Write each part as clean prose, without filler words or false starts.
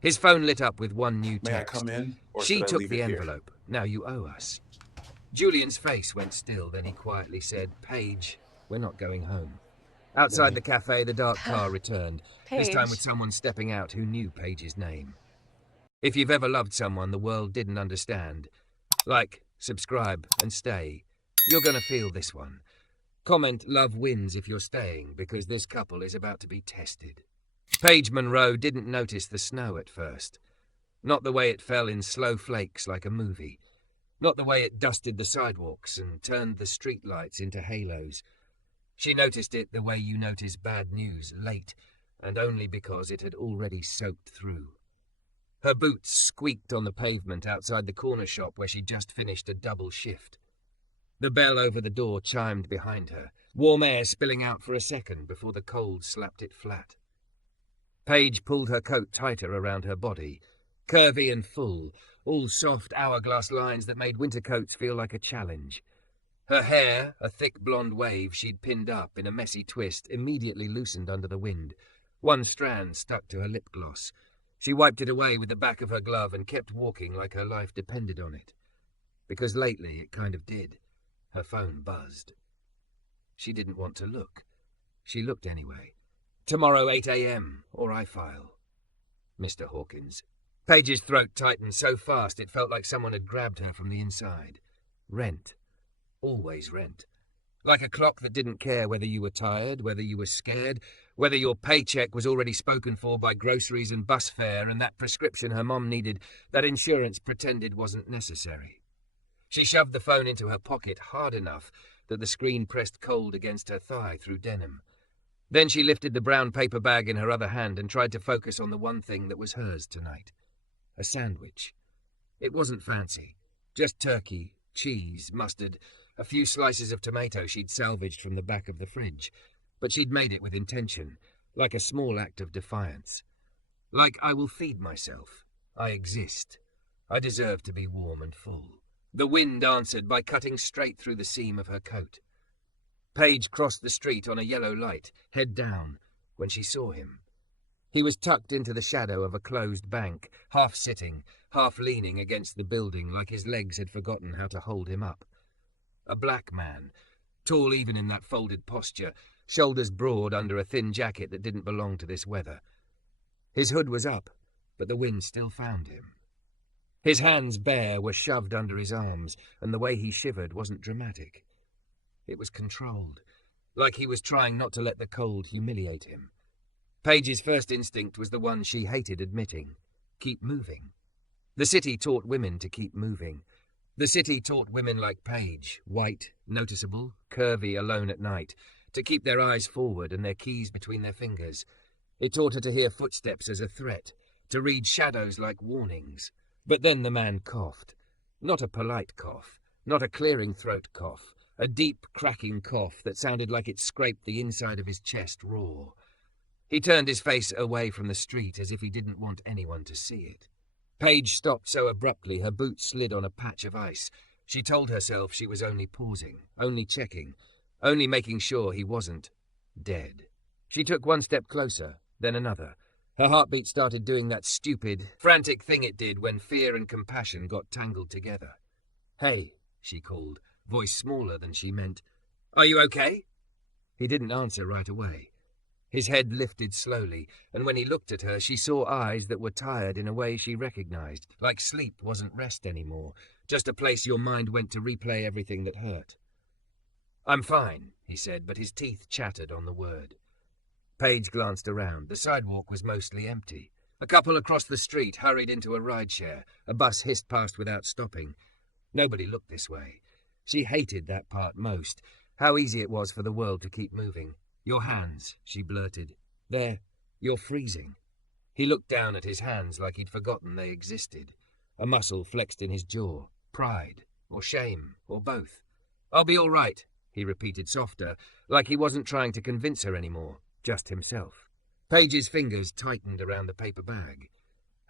His phone lit up with one new text. May I come in, or She should I took leave the it here? envelope. Now you owe us. Julian's face went still, then he quietly said, Paige, we're not going home. Outside the cafe, the dark car returned, this time with someone stepping out who knew Paige's name. If you've ever loved someone the world didn't understand, like, subscribe, and stay, you're gonna feel this one. Comment love wins if you're staying, because this couple is about to be tested. Paige Monroe didn't notice the snow at first. Not the way it fell in slow flakes like a movie. Not the way it dusted the sidewalks and turned the streetlights into halos. She noticed it the way you notice bad news late, and only because it had already soaked through. Her boots squeaked on the pavement outside the corner shop where she'd just finished a double shift. The bell over the door chimed behind her, warm air spilling out for a second before the cold slapped it flat. Paige pulled her coat tighter around her body, curvy and full, all soft hourglass lines that made winter coats feel like a challenge. Her hair, a thick blonde wave she'd pinned up in a messy twist, immediately loosened under the wind. One strand stuck to her lip gloss. She wiped it away with the back of her glove and kept walking like her life depended on it. Because lately it kind of did. Her phone buzzed. She didn't want to look. She looked anyway. Tomorrow 8 a.m. or I file. Mr. Hawkins. Paige's throat tightened so fast it felt like someone had grabbed her from the inside. Rent. Always rent. Like a clock that didn't care whether you were tired, whether you were scared, whether your paycheck was already spoken for by groceries and bus fare and that prescription her mom needed that insurance pretended wasn't necessary. She shoved the phone into her pocket hard enough that the screen pressed cold against her thigh through denim. Then she lifted the brown paper bag in her other hand and tried to focus on the one thing that was hers tonight. A sandwich. It wasn't fancy. Just turkey, cheese, mustard, a few slices of tomato she'd salvaged from the back of the fridge. But she'd made it with intention, like a small act of defiance. Like, I will feed myself. I exist. I deserve to be warm and full. The wind answered by cutting straight through the seam of her coat. Paige crossed the street on a yellow light, head down, when she saw him. He was tucked into the shadow of a closed bank, half sitting, half leaning against the building like his legs had forgotten how to hold him up. A black man, tall even in that folded posture, shoulders broad under a thin jacket that didn't belong to this weather. His hood was up, but the wind still found him. His hands bare were shoved under his arms, and the way he shivered wasn't dramatic. It was controlled, like he was trying not to let the cold humiliate him. Paige's first instinct was the one she hated admitting. Keep moving. The city taught women to keep moving. The city taught women like Paige, white, noticeable, curvy, alone at night, to keep their eyes forward and their keys between their fingers. It taught her to hear footsteps as a threat, to read shadows like warnings. But then the man coughed. Not a polite cough, not a clearing throat cough, a deep, cracking cough that sounded like it scraped the inside of his chest raw. He turned his face away from the street as if he didn't want anyone to see it. Paige stopped so abruptly her boots slid on a patch of ice. She told herself she was only pausing, only checking, only making sure he wasn't dead. She took one step closer, then another. Her heartbeat started doing that stupid, frantic thing it did when fear and compassion got tangled together. "Hey," she called, voice smaller than she meant. "Are you okay?" He didn't answer right away. His head lifted slowly, and when he looked at her, she saw eyes that were tired in a way she recognized, like sleep wasn't rest anymore, just a place your mind went to replay everything that hurt. "I'm fine," he said, but his teeth chattered on the word. Paige glanced around. The sidewalk was mostly empty. A couple across the street hurried into a rideshare. A bus hissed past without stopping. Nobody looked this way. She hated that part most. How easy it was for the world to keep moving. "Your hands," she blurted. "There, you're freezing." He looked down at his hands like he'd forgotten they existed. A muscle flexed in his jaw. Pride, or shame, or both. "I'll be all right," he repeated softer, like he wasn't trying to convince her anymore, just himself. Paige's fingers tightened around the paper bag.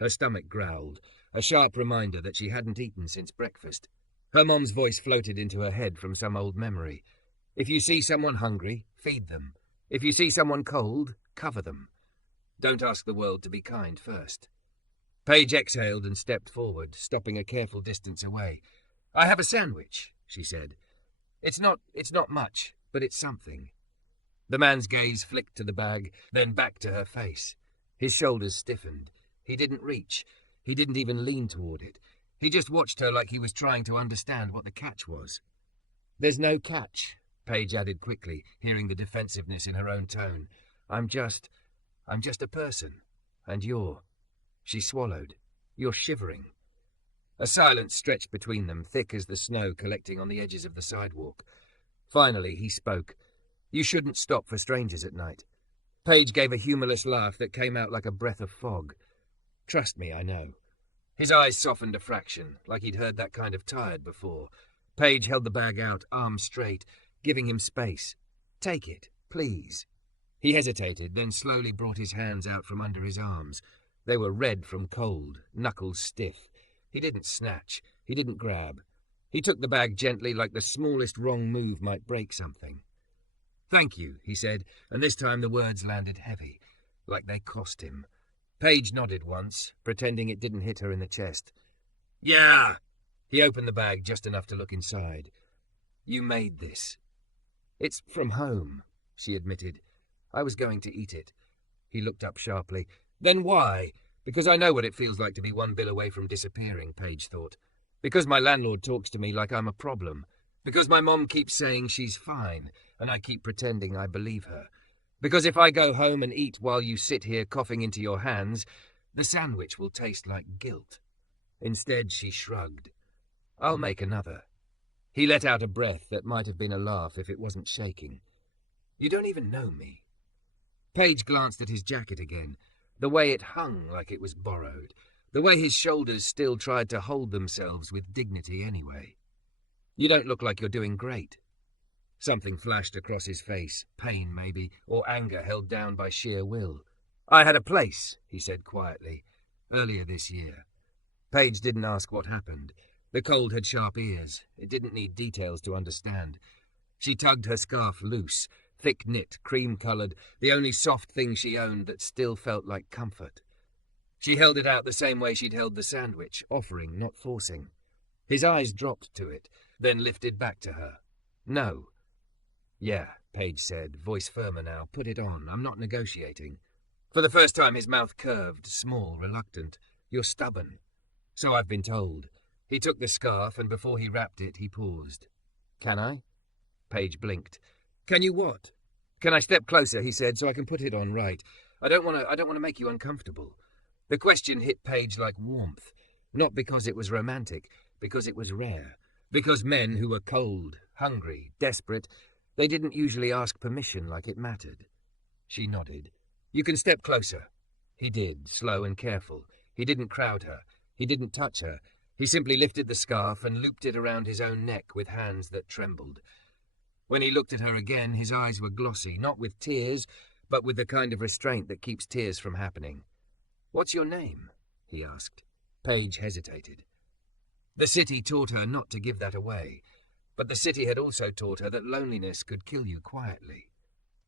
Her stomach growled, a sharp reminder that she hadn't eaten since breakfast. Her mom's voice floated into her head from some old memory. "If you see someone hungry, feed them. If you see someone cold, cover them. Don't ask the world to be kind first." Paige exhaled and stepped forward, stopping a careful distance away. "I have a sandwich," she said. It's not much, but it's something." The man's gaze flicked to the bag, then back to her face. His shoulders stiffened. He didn't reach. He didn't even lean toward it. He just watched her like he was trying to understand what the catch was. "There's no catch," Paige added quickly, hearing the defensiveness in her own tone. I'm just a person. And you're..." She swallowed. "You're shivering." A silence stretched between them, thick as the snow collecting on the edges of the sidewalk. Finally, he spoke. "You shouldn't stop for strangers at night." Paige gave a humorless laugh that came out like a breath of fog. "Trust me, I know." His eyes softened a fraction, like he'd heard that kind of tired before. Paige held the bag out, arms straight, giving him space. "Take it, please." He hesitated, then slowly brought his hands out from under his arms. They were red from cold, knuckles stiff. He didn't snatch. He didn't grab. He took the bag gently, like the smallest wrong move might break something. "Thank you," he said, and this time the words landed heavy, like they cost him. Paige nodded once, pretending it didn't hit her in the chest. "Yeah!" He opened the bag just enough to look inside. "You made this." "It's from home," she admitted. "I was going to eat it." He looked up sharply. "Then why?" "Because I know what it feels like to be one bill away from disappearing," Paige thought. "Because my landlord talks to me like I'm a problem. Because my mom keeps saying she's fine, and I keep pretending I believe her. Because if I go home and eat while you sit here coughing into your hands, the sandwich will taste like guilt." Instead, she shrugged. "I'll make another." He let out a breath that might have been a laugh if it wasn't shaking. "You don't even know me." Paige glanced at his jacket again, the way it hung like it was borrowed, the way his shoulders still tried to hold themselves with dignity anyway. "You don't look like you're doing great." Something flashed across his face, pain maybe, or anger held down by sheer will. "I had a place," he said quietly, "earlier this year." Paige didn't ask what happened. The cold had sharp ears. It didn't need details to understand. She tugged her scarf loose, thick-knit, cream-coloured, the only soft thing she owned that still felt like comfort. She held it out the same way she'd held the sandwich, offering, not forcing. His eyes dropped to it, then lifted back to her. "No." "Yeah," Paige said, voice firmer now. "Put it on. I'm not negotiating." For the first time his mouth curved, small, reluctant. "You're stubborn." "So I've been told." He took the scarf, and before he wrapped it, he paused. "Can I?" Paige blinked. "Can you what?" "Can I step closer," he said, "so I can put it on right? I don't want to make you uncomfortable." The question hit Paige like warmth, not because it was romantic, because it was rare. Because men who were cold, hungry, desperate, they didn't usually ask permission like it mattered. She nodded. "You can step closer." He did, slow and careful. He didn't crowd her. He didn't touch her. He simply lifted the scarf and looped it around his own neck with hands that trembled. When he looked at her again, his eyes were glossy, not with tears, but with the kind of restraint that keeps tears from happening. "What's your name?" he asked. Paige hesitated. The city taught her not to give that away, but the city had also taught her that loneliness could kill you quietly.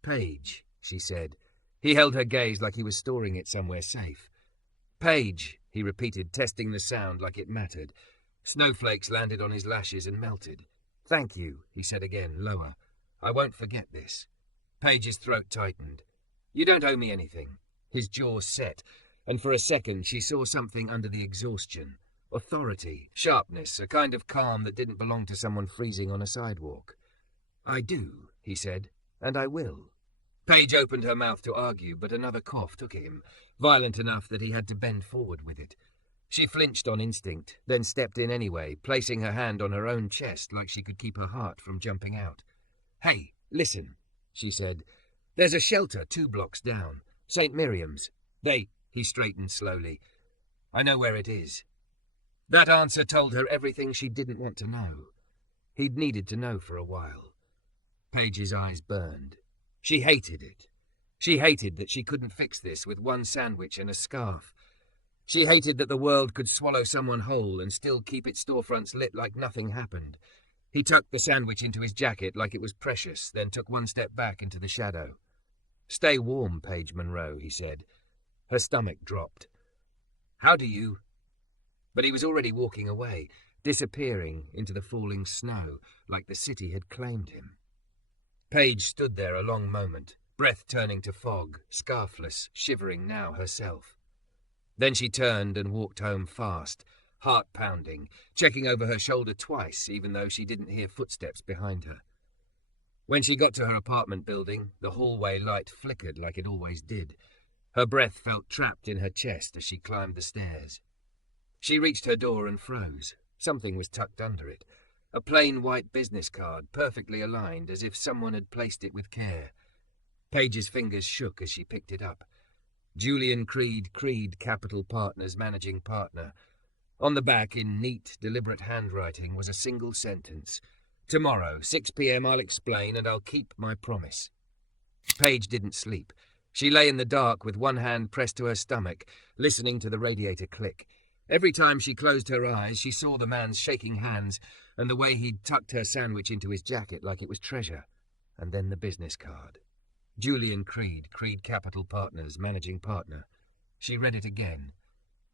"Paige," she said. He held her gaze like he was storing it somewhere safe. "Paige," he repeated, testing the sound like it mattered. Snowflakes landed on his lashes and melted. "Thank you," he said again, lower. "I won't forget this." Paige's throat tightened. "You don't owe me anything." His jaw set, and for a second she saw something under the exhaustion. Authority, sharpness, a kind of calm that didn't belong to someone freezing on a sidewalk. "I do," he said, "and I will." Paige opened her mouth to argue, but another cough took him, violent enough that he had to bend forward with it. She flinched on instinct, then stepped in anyway, placing her hand on her own chest like she could keep her heart from jumping out. "Hey, listen," she said. "There's a shelter 2 blocks down. St. Miriam's. He straightened slowly. "I know where it is." That answer told her everything she didn't want to know. He'd needed to know for a while. Paige's eyes burned. She hated it. She hated that she couldn't fix this with one sandwich and a scarf. She hated that the world could swallow someone whole and still keep its storefronts lit like nothing happened. He tucked the sandwich into his jacket like it was precious, then took one step back into the shadow. "Stay warm, Paige Monroe," he said. Her stomach dropped. How do you... But he was already walking away, disappearing into the falling snow, like the city had claimed him. Paige stood there a long moment, breath turning to fog, scarfless, shivering now herself. Then she turned and walked home fast, heart pounding, checking over her shoulder twice, even though she didn't hear footsteps behind her. When she got to her apartment building, the hallway light flickered like it always did. Her breath felt trapped in her chest as she climbed the stairs. She reached her door and froze. Something was tucked under it. A plain white business card, perfectly aligned, as if someone had placed it with care. Paige's fingers shook as she picked it up. Julian Creed Capital Partners Managing Partner. On the back, in neat, deliberate handwriting, was a single sentence. Tomorrow, 6 p.m. I'll explain, and I'll keep my promise. Paige didn't sleep. She lay in the dark with one hand pressed to her stomach, listening to the radiator click. Every time she closed her eyes, she saw the man's shaking hands and the way he'd tucked her sandwich into his jacket like it was treasure. And then the business card. Julian Creed Capital Partners, Managing Partner. She read it again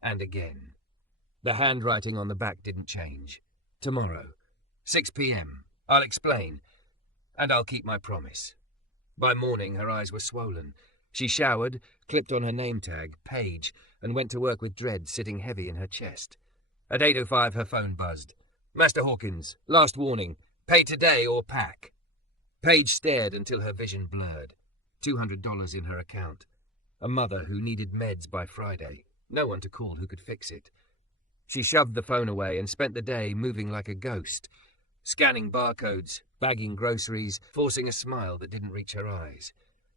and again. The handwriting on the back didn't change. Tomorrow, 6 p.m. I'll explain, and I'll keep my promise. By morning, her eyes were swollen. She showered, clipped on her name tag, Paige, and went to work with dread sitting heavy in her chest. At 8:05, her phone buzzed. Master Hawkins, last warning. Pay today or pack. Paige stared until her vision blurred. $200 in her account. A mother who needed meds by Friday. No one to call who could fix it. She shoved the phone away and spent the day moving like a ghost, scanning barcodes, bagging groceries, forcing a smile that didn't reach her eyes.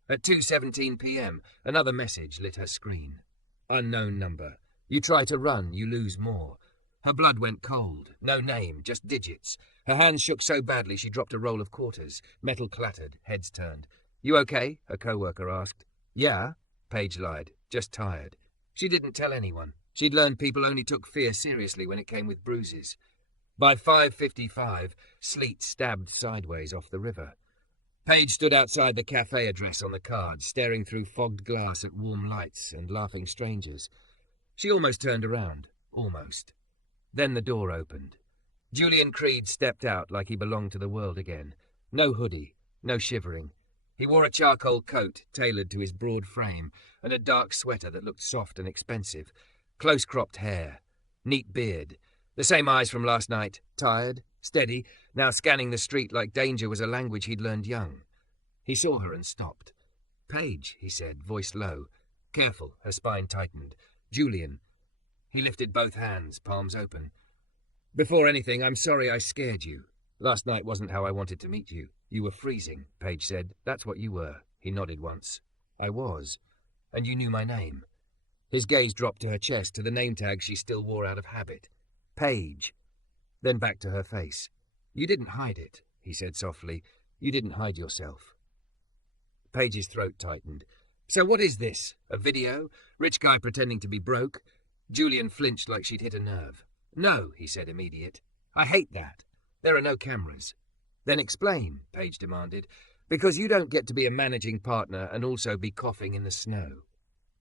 At 2:17 p.m., another message lit her screen. Unknown number. You try to run, you lose more. Her blood went cold. No name, just digits. Her hands shook so badly she dropped a roll of quarters. Metal clattered, heads turned. You okay? Her co-worker asked. Yeah, Paige lied. Just tired. She didn't tell anyone. She'd learned people only took fear seriously when it came with bruises. By 5:55, sleet stabbed sideways off the river. Paige stood outside the cafe address on the card, staring through fogged glass at warm lights and laughing strangers. She almost turned around. Almost. Then the door opened. Julian Creed stepped out like he belonged to the world again. No hoodie, no shivering. He wore a charcoal coat tailored to his broad frame and a dark sweater that looked soft and expensive. Close-cropped hair. Neat beard. The same eyes from last night. Tired, steady, now scanning the street like danger was a language he'd learned young. He saw her and stopped. Paige, he said, voice low. Careful, her spine tightened. Julian. He lifted both hands, palms open. Before anything, I'm sorry I scared you. Last night wasn't how I wanted to meet you. You were freezing, Paige said. That's what you were. He nodded once. I was. And you knew my name. His gaze dropped to her chest, to the name tag she still wore out of habit. Paige. Then back to her face. You didn't hide it, he said softly. You didn't hide yourself. Paige's throat tightened. So what is this? A video? Rich guy pretending to be broke? Julian flinched like she'd hit a nerve. No, he said, immediate. I hate that. There are no cameras. Then explain, Paige demanded, because you don't get to be a managing partner and also be coughing in the snow.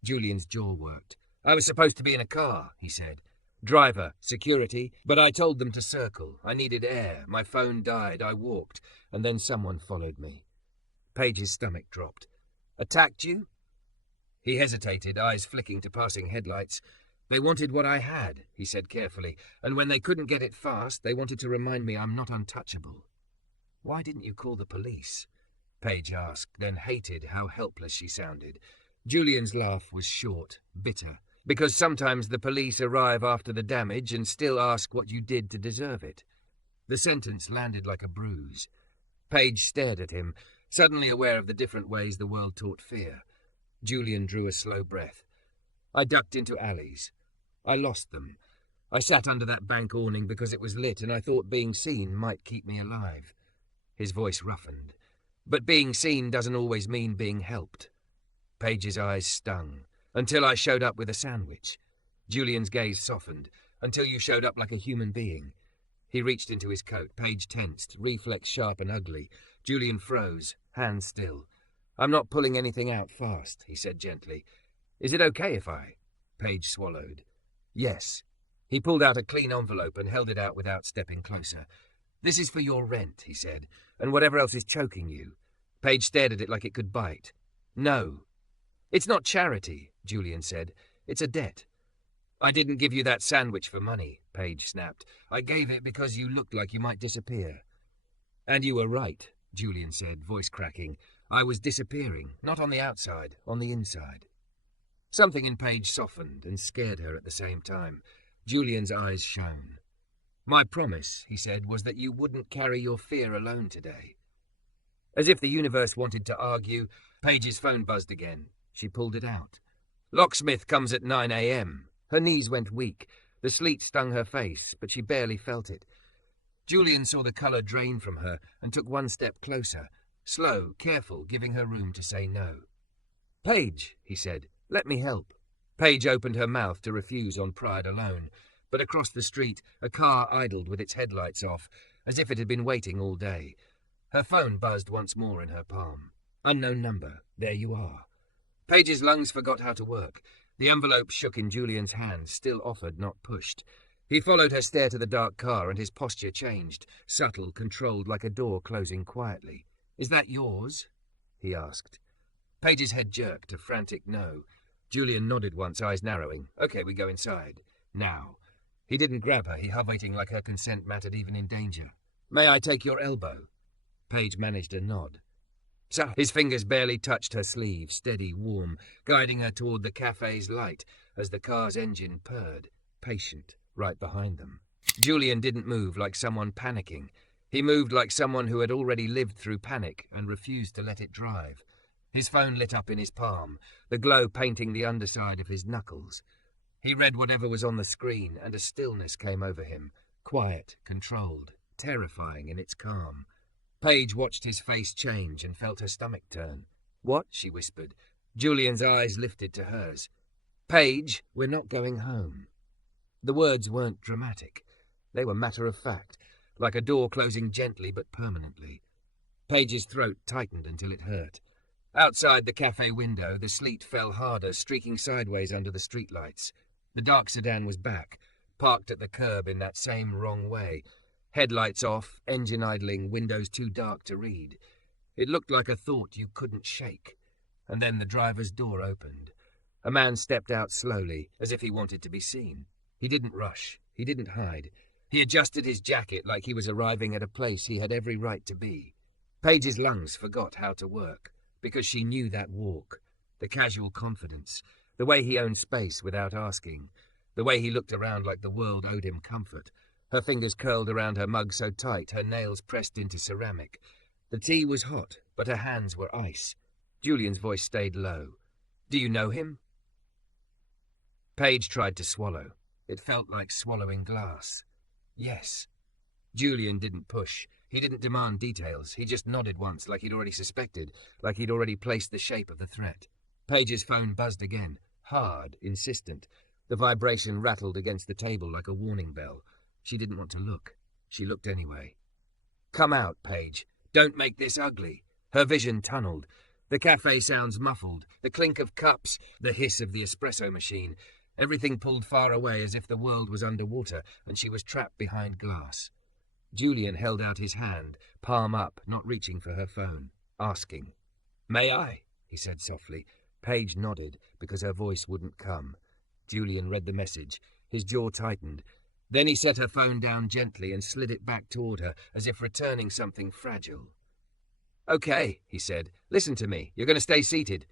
Julian's jaw worked. I was supposed to be in a car, he said. Driver, security, but I told them to circle. I needed air. My phone died. I walked, and then someone followed me. Paige's stomach dropped. Attacked you? He hesitated, eyes flicking to passing headlights. They wanted what I had, he said carefully, and when they couldn't get it fast, they wanted to remind me I'm not untouchable. Why didn't you call the police? Paige asked, then hated how helpless she sounded. Julian's laugh was short, bitter, because sometimes the police arrive after the damage and still ask what you did to deserve it. The sentence landed like a bruise. Paige stared at him, suddenly aware of the different ways the world taught fear. Julian drew a slow breath. I ducked into alleys. I lost them. I sat under that bank awning because it was lit and I thought being seen might keep me alive. His voice roughened. But being seen doesn't always mean being helped. Paige's eyes stung, until I showed up with a sandwich. Julian's gaze softened, until you showed up like a human being. He reached into his coat. Paige tensed, reflex sharp and ugly. Julian froze, hands still. I'm not pulling anything out fast, he said gently. Is it okay if I... Paige swallowed. Yes. He pulled out a clean envelope and held it out without stepping closer. This is for your rent, he said, and whatever else is choking you. Paige stared at it like it could bite. No. It's not charity, Julian said. It's a debt. I didn't give you that sandwich for money, Paige snapped. I gave it because you looked like you might disappear. And you were right, Julian said, voice cracking. I was disappearing, not on the outside, on the inside. Something in Paige softened and scared her at the same time. Julian's eyes shone. My promise, he said, was that you wouldn't carry your fear alone today. As if the universe wanted to argue, Paige's phone buzzed again. She pulled it out. Locksmith comes at 9 a.m. Her knees went weak. The sleet stung her face, but she barely felt it. Julian saw the colour drain from her and took one step closer, slow, careful, giving her room to say no. Paige, he said, let me help. Paige opened her mouth to refuse on pride alone, but across the street a car idled with its headlights off, as if it had been waiting all day. Her phone buzzed once more in her palm. Unknown number. There you are. Paige's lungs forgot how to work. The envelope shook in Julian's hand, still offered, not pushed. He followed her stare to the dark car, and his posture changed, subtle, controlled, like a door closing quietly. Is that yours? He asked. Paige's head jerked, a frantic no. Julian nodded once, eyes narrowing. Okay, we go inside. Now. He didn't grab her, he waiting like her consent mattered even in danger. May I take your elbow? Paige managed a nod. So his fingers barely touched her sleeve, steady, warm, guiding her toward the cafe's light as the car's engine purred, patient, right behind them. Julian didn't move like someone panicking. He moved like someone who had already lived through panic and refused to let it drive. His phone lit up in his palm, the glow painting the underside of his knuckles. He read whatever was on the screen, and a stillness came over him, quiet, controlled, terrifying in its calm. Paige watched his face change and felt her stomach turn. What? She whispered. Julian's eyes lifted to hers. Paige, we're not going home. The words weren't dramatic. They were matter of fact, like a door closing gently but permanently. Paige's throat tightened until it hurt. Outside the cafe window, the sleet fell harder, streaking sideways under the streetlights. The dark sedan was back, parked at the curb in that same wrong way. Headlights off, engine idling, windows too dark to read. It looked like a thought you couldn't shake. And then the driver's door opened. A man stepped out slowly, as if he wanted to be seen. He didn't rush. He didn't hide. He adjusted his jacket like he was arriving at a place he had every right to be. Paige's lungs forgot how to work, because she knew that walk, the casual confidence, the way he owned space without asking, the way he looked around like the world owed him comfort. Her fingers curled around her mug so tight, her nails pressed into ceramic. The tea was hot, but her hands were ice. Julian's voice stayed low. Do you know him? Paige tried to swallow. It felt like swallowing glass. Yes. Julian didn't push. He didn't demand details. He just nodded once, like he'd already suspected, like he'd already placed the shape of the threat. Paige's phone buzzed again, hard, insistent. The vibration rattled against the table like a warning bell. She didn't want to look. She looked anyway. Come out, Paige. Don't make this ugly. Her vision tunneled. The cafe sounds muffled. The clink of cups, the hiss of the espresso machine. Everything pulled far away as if the world was underwater and she was trapped behind glass. Julian held out his hand, palm up, not reaching for her phone, asking. May I? He said softly. Paige nodded, because her voice wouldn't come. Julian read the message. His jaw tightened. Then he set her phone down gently and slid it back toward her, as if returning something fragile. Okay, he said. Listen to me. You're going to stay seated.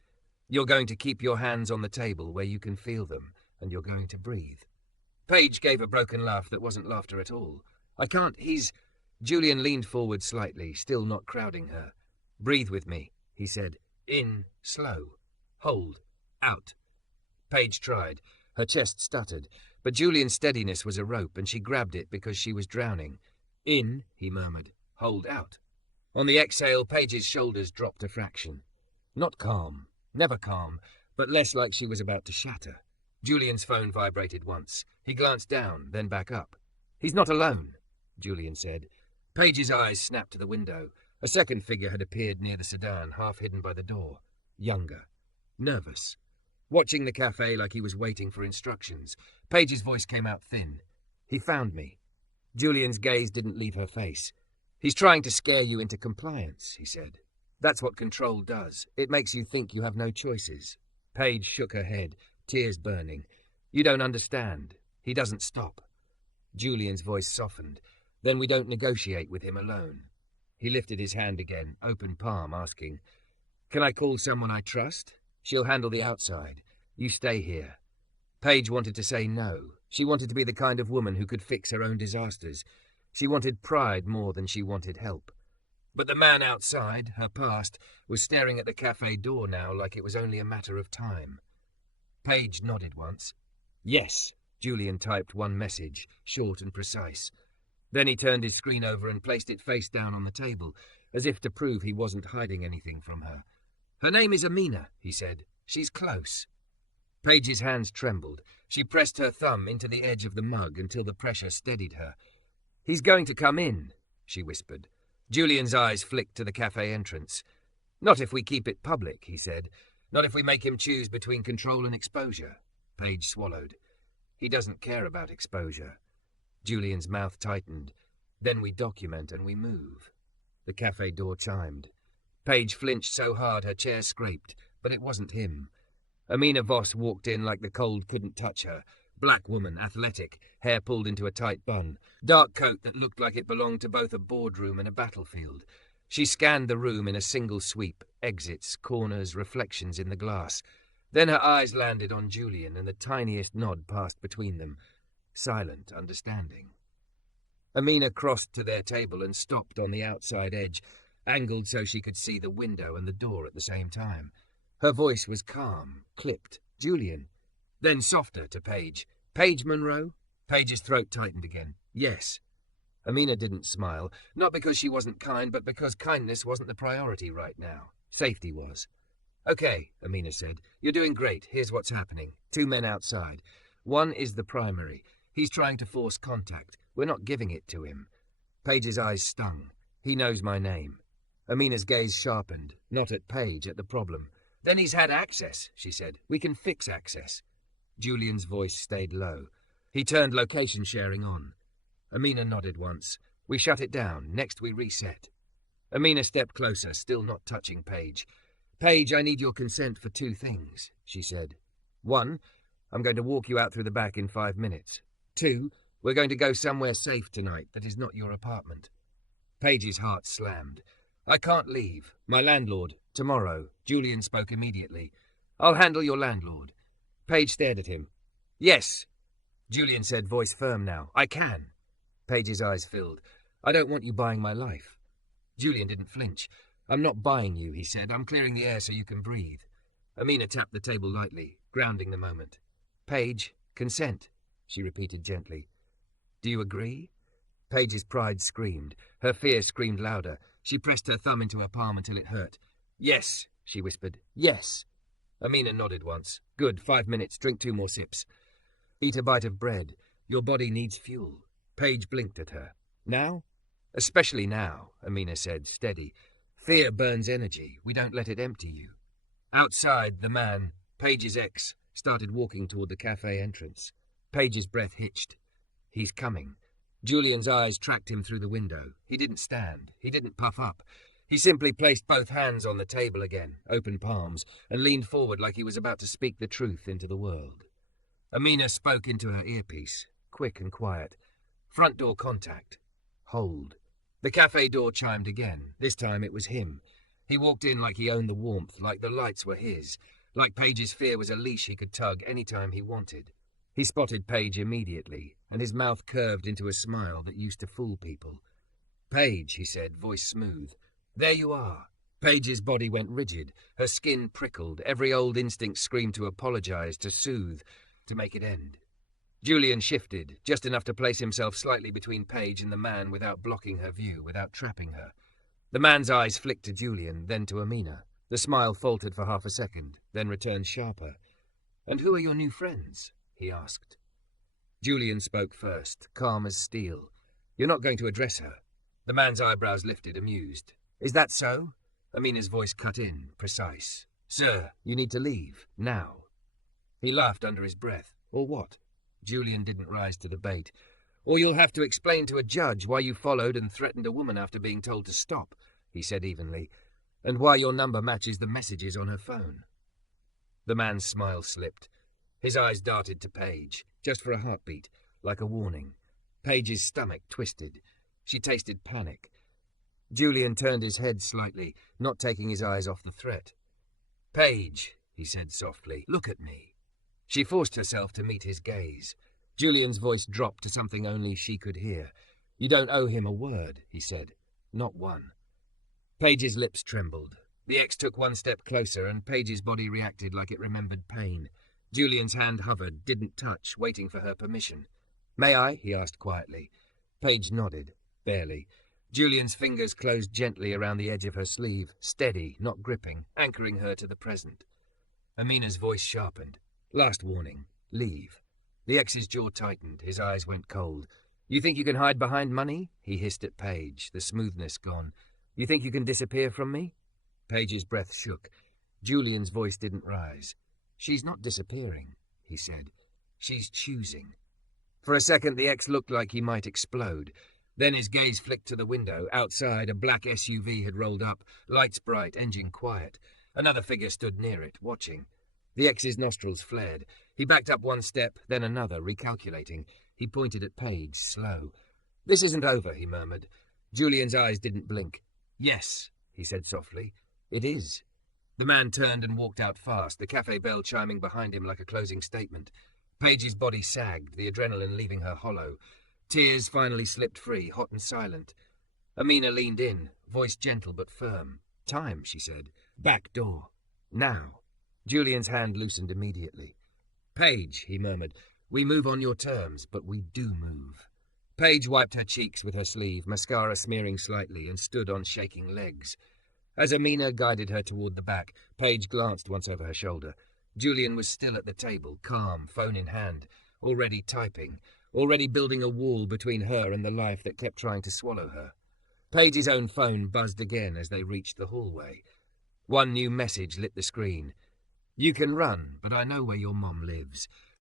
You're going to keep your hands on the table where you can feel them, and you're going to breathe. Paige gave a broken laugh that wasn't laughter at all. I can't, Julian leaned forward slightly, still not crowding her. Breathe with me, he said. In, slow. Hold. Out. Paige tried. Her chest stuttered, but Julian's steadiness was a rope, and she grabbed it because she was drowning. In, he murmured. Hold out. On the exhale, Paige's shoulders dropped a fraction. Not calm. Never calm, but less like she was about to shatter. Julian's phone vibrated once. He glanced down, then back up. He's not alone, Julian said. Paige's eyes snapped to the window. A second figure had appeared near the sedan, half hidden by the door. Younger. Nervous. watching the cafe like he was waiting for instructions. Paige's voice came out thin. He found me. Julian's gaze didn't leave her face. He's trying to scare you into compliance, he said. That's what control does. It makes you think you have no choices. Paige shook her head, tears burning. You don't understand. He doesn't stop. Julian's voice softened. Then we don't negotiate with him alone. He lifted his hand again, open palm, asking, Can I call someone I trust? She'll handle the outside. You stay here. Paige wanted to say no. She wanted to be the kind of woman who could fix her own disasters. She wanted pride more than she wanted help. But the man outside, her past, was staring at the cafe door now like it was only a matter of time. Paige nodded once. Yes, Julian typed one message, short and precise. Then he turned his screen over and placed it face down on the table, as if to prove he wasn't hiding anything from her. Her name is Amina, he said. She's close. Paige's hands trembled. She pressed her thumb into the edge of the mug until the pressure steadied her. He's going to come in, she whispered. Julian's eyes flicked to the cafe entrance. Not if we keep it public, he said. Not if we make him choose between control and exposure. Paige swallowed. He doesn't care about exposure. Julian's mouth tightened. Then we document and we move. The cafe door chimed. Paige flinched so hard her chair scraped, but it wasn't him. Amina Voss walked in like the cold couldn't touch her. Black woman, athletic, hair pulled into a tight bun, dark coat that looked like it belonged to both a boardroom and a battlefield. She scanned the room in a single sweep, exits, corners, reflections in the glass. Then her eyes landed on Julian and the tiniest nod passed between them. Silent understanding. Amina crossed to their table and stopped on the outside edge, angled so she could see the window and the door at the same time. Her voice was calm, clipped. Julian. Then softer to Paige. Paige Monroe? Paige's throat tightened again. Yes. Amina didn't smile, not because she wasn't kind, but because kindness wasn't the priority right now. Safety was. Okay, Amina said. You're doing great. Here's what's happening. 2 men outside. One is the primary. He's trying to force contact. We're not giving it to him. Paige's eyes stung. He knows my name. Amina's gaze sharpened, not at Paige, at the problem. Then he's had access, she said. We can fix access. Julian's voice stayed low. He turned location sharing on. Amina nodded once. We shut it down. Next we reset. Amina stepped closer, still not touching Paige. Paige, I need your consent for 2 things, she said. 1, I'm going to walk you out through the back in 5 minutes. 2, we're going to go somewhere safe tonight that is not your apartment. Paige's heart slammed. I can't leave. My landlord. Tomorrow. Julian spoke immediately. I'll handle your landlord. Paige stared at him. Yes. Julian said, voice firm now. I can. Paige's eyes filled. I don't want you buying my life. Julian didn't flinch. I'm not buying you, he said. I'm clearing the air so you can breathe. Amina tapped the table lightly, grounding the moment. Paige, consent, she repeated gently. Do you agree? Paige's pride screamed. Her fear screamed louder. She pressed her thumb into her palm until it hurt. Yes, she whispered. Yes. Amina nodded once. Good, 5 minutes. Drink 2 more sips. Eat a bite of bread. Your body needs fuel. Paige blinked at her. Now? Especially now, Amina said, steady. Fear burns energy. We don't let it empty you. Outside, the man, Paige's ex, started walking toward the cafe entrance. Paige's breath hitched. He's coming. Julian's eyes tracked him through the window. He didn't stand. He didn't puff up. He simply placed both hands on the table again, open palms, and leaned forward like he was about to speak the truth into the world. Amina spoke into her earpiece, quick and quiet. Front door contact. Hold. The cafe door chimed again. This time it was him. He walked in like he owned the warmth, like the lights were his, like Paige's fear was a leash he could tug any time he wanted. He spotted Paige immediately, and his mouth curved into a smile that used to fool people. Paige, he said, voice smooth. There you are. Paige's body went rigid. Her skin prickled. Every old instinct screamed to apologize, to soothe, to make it end. Julian shifted, just enough to place himself slightly between Paige and the man without blocking her view, without trapping her. The man's eyes flicked to Julian, then to Amina. The smile faltered for half a second, then returned sharper. And who are your new friends? He asked. Julian spoke first, calm as steel. You're not going to address her. The man's eyebrows lifted, amused. Is that so? Amina's voice cut in, precise. Sir, you need to leave, now. He laughed under his breath. Or what? Julian didn't rise to the bait. Or you'll have to explain to a judge why you followed and threatened a woman after being told to stop, he said evenly, and why your number matches the messages on her phone. The man's smile slipped. His eyes darted to Paige, just for a heartbeat, like a warning. Paige's stomach twisted. She tasted panic. Julian turned his head slightly, not taking his eyes off the threat. Paige, he said softly, look at me. She forced herself to meet his gaze. Julian's voice dropped to something only she could hear. You don't owe him a word, he said. Not one. Paige's lips trembled. The ex took one step closer, and Paige's body reacted like it remembered pain. Julian's hand hovered, didn't touch, waiting for her permission. May I? He asked quietly. Paige nodded, barely. Julian's fingers closed gently around the edge of her sleeve, steady, not gripping, anchoring her to the present. Amina's voice sharpened. Last warning. Leave. The ex's jaw tightened, his eyes went cold. You think you can hide behind money? He hissed at Paige, the smoothness gone. You think you can disappear from me? Paige's breath shook. Julian's voice didn't rise. She's not disappearing, he said. She's choosing. For a second, the ex looked like he might explode. Then his gaze flicked to the window. Outside, a black SUV had rolled up, lights bright, engine quiet. Another figure stood near it, watching. The ex's nostrils flared. He backed up one step, then another, recalculating. He pointed at Paige, slow. This isn't over, he murmured. Julian's eyes didn't blink. Yes, he said softly. It is. The man turned and walked out fast, the cafe bell chiming behind him like a closing statement. Paige's body sagged, the adrenaline leaving her hollow. Tears finally slipped free, hot and silent. Amina leaned in, voice gentle but firm. Time, she said. Back door. Now. Julian's hand loosened immediately. Paige, he murmured, we move on your terms, but we do move. Paige wiped her cheeks with her sleeve, mascara smearing slightly, and stood on shaking legs. As Amina guided her toward the back, Paige glanced once over her shoulder. Julian was still at the table, calm, phone in hand, already typing, already building a wall between her and the life that kept trying to swallow her. Paige's own phone buzzed again as they reached the hallway. One new message lit the screen. You can run, but I know where your mom lives.